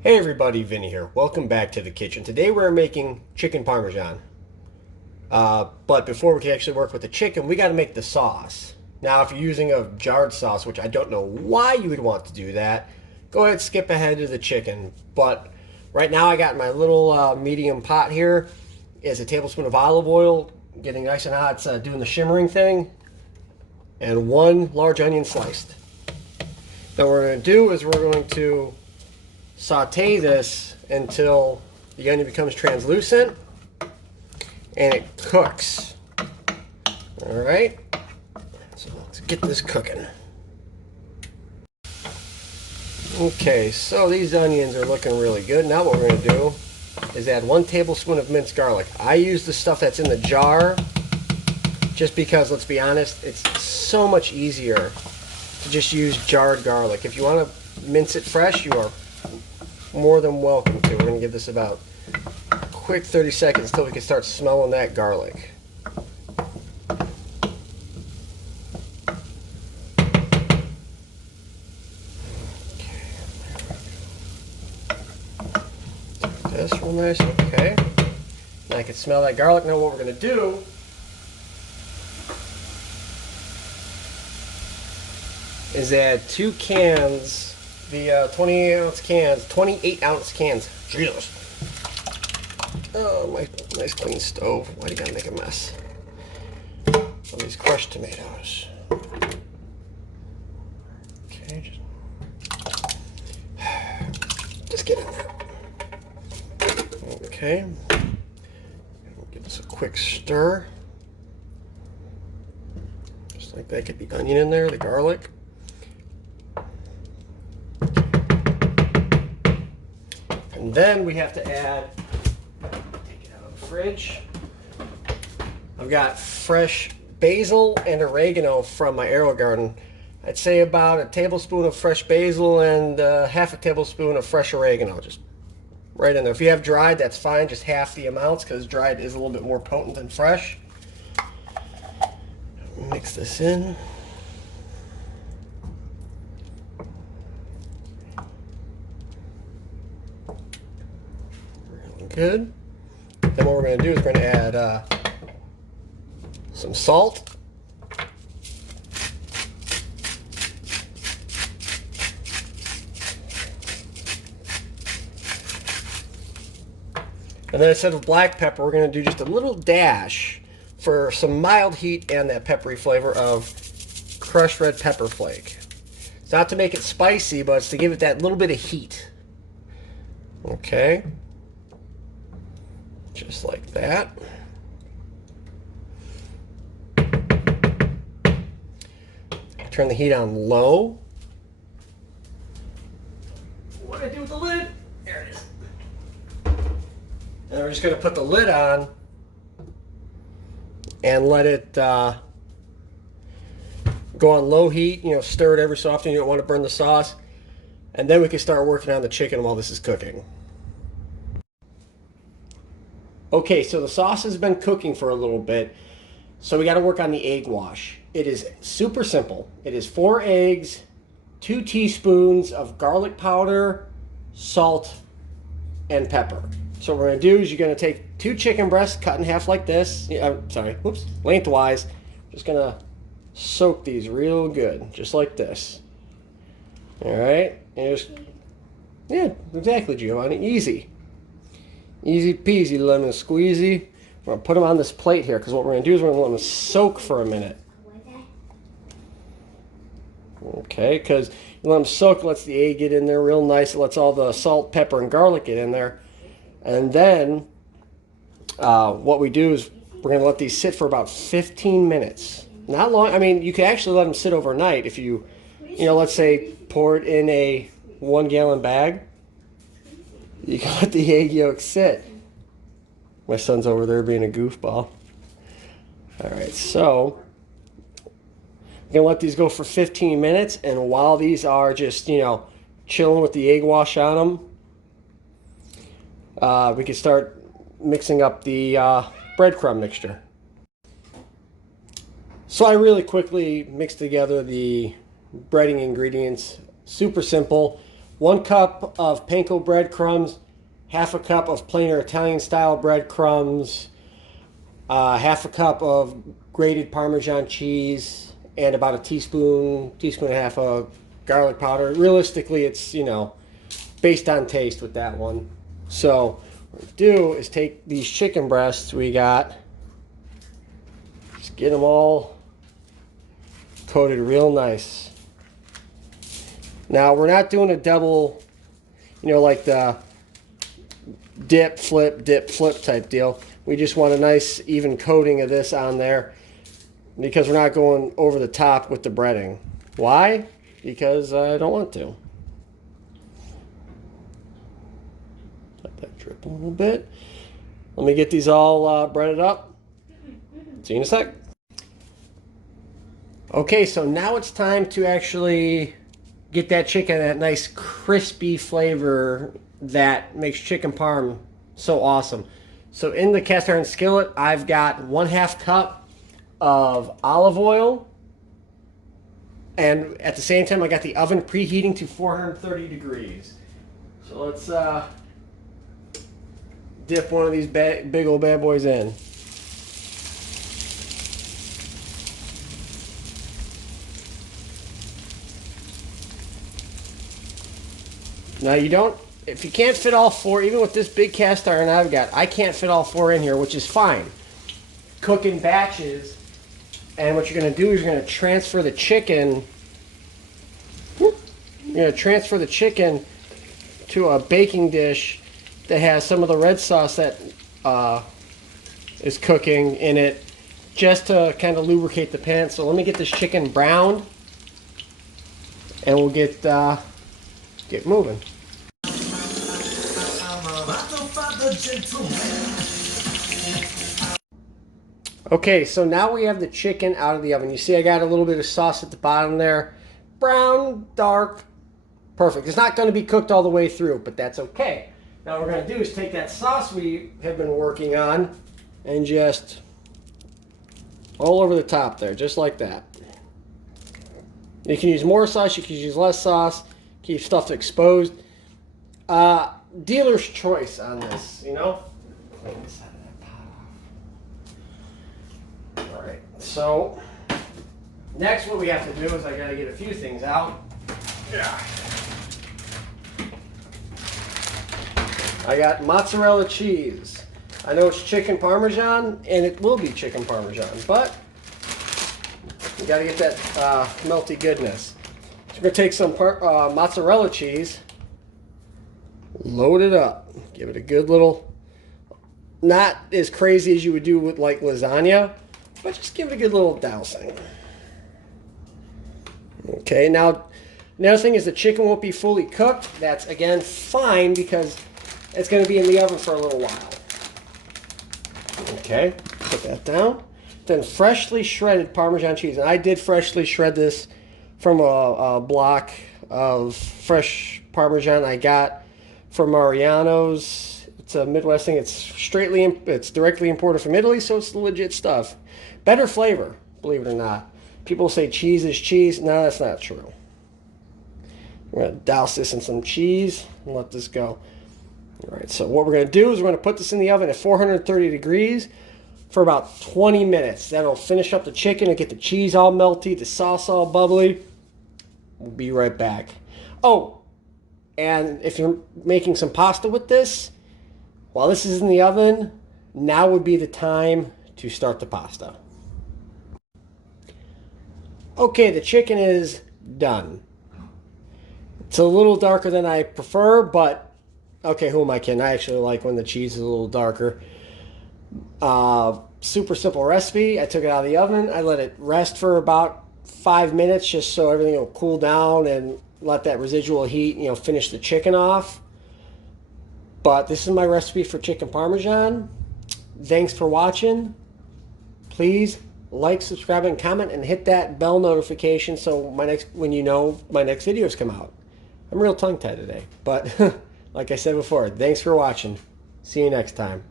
Hey everybody, Vinny here. Welcome back to the kitchen. Today we're making chicken parmesan. But before we can actually work with the chicken, we got to make the sauce. Now, if you're using a jarred sauce, which I don't know why you would want to do that, go ahead and skip ahead to the chicken. But right now I got my little medium pot here. Is a tablespoon of olive oil, getting nice and hot. It's doing the shimmering thing. And one large onion sliced. Now what we're going to do is we're going to saute this until the onion becomes translucent and it cooks. All right, so let's get this cooking. Okay, so these onions are looking really good. Now what we're going to do is add 1 tablespoon of minced garlic. I use the stuff that's in the jar just because, let's be honest, it's so much easier to just use jarred garlic. If you want to mince it fresh, you are more than welcome to. We're going to give this about a quick 30 seconds until we can start smelling that garlic. This real nice, okay. Now I can smell that garlic. Now what we're going to do is add 2 cans, the 28 ounce cans. Jesus. Oh, my nice clean stove. Why do you gotta make a mess? All these crushed tomatoes. Okay, just get in there. Okay. Give this a quick stir. Just like that. Get the onion in there, the garlic. And then we have to add, take it out of the fridge. I've got fresh basil and oregano from my arrow garden. I'd say about a tablespoon of fresh basil and half a tablespoon of fresh oregano. Just right in there. If you have dried, that's fine. Just half the amounts because dried is a little bit more potent than fresh. Mix this in. Good. Then what we're going to do is we're going to add some salt. And then instead of black pepper, we're going to do just a little dash for some mild heat and that peppery flavor of crushed red pepper flake. It's not to make it spicy, but it's to give it that little bit of heat. Okay. Just like that. Turn the heat on low. What do I do with the lid? There it is. And we're just going to put the lid on and let it go on low heat. You know, stir it every so often. You don't want to burn the sauce. And then we can start working on the chicken while this is cooking. Okay, so the sauce has been cooking for a little bit, so we got to work on the egg wash. It is super simple. It is 4 eggs, 2 teaspoons of garlic powder, salt, and pepper. So what we're going to do is you're going to take 2 chicken breasts cut in half like this. Lengthwise. Just going to soak these real good, just like this. All right, and just, yeah, exactly, Giovanni, easy. Easy peasy, lemon squeezy. We're going to put them on this plate here because what we're going to do is we're going to let them soak for a minute. Okay, because you let them soak, it lets the egg get in there real nice. It lets all the salt, pepper, and garlic get in there. And then what we do is we're going to let these sit for about 15 minutes. Not long. I mean, you can actually let them sit overnight if you let's say pour it in a 1-gallon bag. You can let the egg yolk sit. My son's over there being a goofball. All right, so we're going to let these go for 15 minutes. And while these are just, chilling with the egg wash on them, we can start mixing up the breadcrumb mixture. So I really quickly mixed together the breading ingredients. Super simple. 1 cup of panko breadcrumbs, half a cup of plain or Italian style breadcrumbs, half a cup of grated Parmesan cheese, and about a teaspoon and a half of garlic powder. Realistically, it's, you know, based on taste with that one. So what we do is take these chicken breasts we got, just get them all coated real nice. Now we're not doing a double, you know, like the dip, flip type deal. We just want a nice even coating of this on there because we're not going over the top with the breading. Why? Because I don't want to. Let that drip a little bit. Let me get these all breaded up. See you in a sec. Okay, so now it's time to actually get that chicken that nice crispy flavor that makes chicken parm so awesome. So in the cast iron skillet, I've got 1/2 cup of olive oil, and at the same time I got the oven preheating to 430 degrees. So let's dip one of these big old bad boys in. Now you don't, if you can't fit all 4, even with this big cast iron I've got, I can't fit all 4 in here, which is fine. Cook in batches, and what you're going to do is you're going to transfer the chicken. You're going to transfer the chicken to a baking dish that has some of the red sauce that is cooking in it, just to kind of lubricate the pan. So let me get this chicken browned, and we'll get moving. Okay, so now we have the chicken out of the oven. You see I got a little bit of sauce at the bottom there. Brown, dark, perfect. It's not going to be cooked all the way through, but that's okay. Now what we're going to do is take that sauce we have been working on and just all over the top there, just like that. You can use more sauce, you can use less sauce, keep stuff exposed. Dealer's choice on this, you know? Alright, so next what we have to do is I gotta get a few things out. Yeah. I got mozzarella cheese. I know it's chicken parmesan, and it will be chicken parmesan, but you gotta get that melty goodness. So we're gonna take some mozzarella cheese, load it up, give it a good little, not as crazy as you would do with like lasagna, but just give it a good little dousing. Okay, now the other thing is the chicken won't be fully cooked. That's again fine because it's going to be in the oven for a little while. Okay, put that down. Then freshly shredded Parmesan cheese. And I did freshly shred this from a block of fresh Parmesan I got from Mariano's. It's a Midwest thing. It's directly imported from Italy, so it's legit stuff. Better flavor, believe it or not. People say cheese is cheese. No, that's not true. We're going to douse this in some cheese and let this go. All right, so what we're going to do is we're going to put this in the oven at 430 degrees for about 20 minutes. That'll finish up the chicken and get the cheese all melty, the sauce all bubbly. We'll be right back. Oh, and if you're making some pasta with this, while this is in the oven, now would be the time to start the pasta. Okay, the chicken is done. It's a little darker than I prefer, but okay, who am I kidding? I actually like when the cheese is a little darker. Super simple recipe. I took it out of the oven. I let it rest for about 5 minutes just so everything will cool down and let that residual heat, you know, finish the chicken off. But this is my recipe for chicken parmesan. Thanks for watching. Please like, subscribe, and comment, and hit that bell notification so when you know my next videos come out. I'm real tongue-tied today, but like I said before, thanks for watching. See you next time.